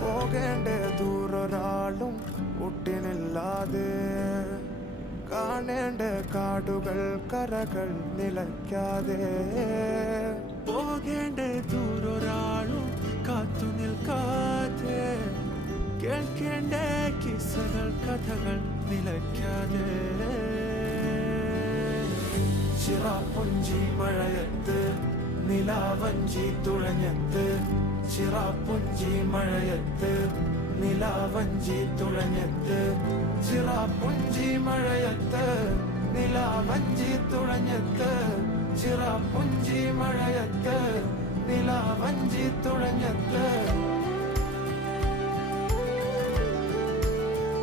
പോകേണ്ട ദൂരൊരാളും ഒട്ടിനില്ലാതെ, കാണേണ്ട കാടുകൾ കരകൾ നിലയ്ക്കാതെ. പോകേണ്ട ദൂരൊരാളും കാത്തു നിൽക്കാതെ, കേൾക്കേണ്ട കിസ്സകൾ കഥകൾ നിലയ്ക്കാതെ. ചിറാപ്പുഞ്ചി മഴയത്ത് നിലാവഞ്ചി തുഴഞ്ഞത്ത്, ചിറാപ്പുഞ്ചി മഴയത്ത് നിലാവഞ്ചി തുഴഞ്ഞത്ത്, ചിറാപ്പുഞ്ചി മഴയത്ത് നിലാവഞ്ചി തുഴഞ്ഞത്ത്, ചിറാപ്പുഞ്ചി മഴയത്ത് നിലാവഞ്ചി തുഴഞ്ഞത്ത്.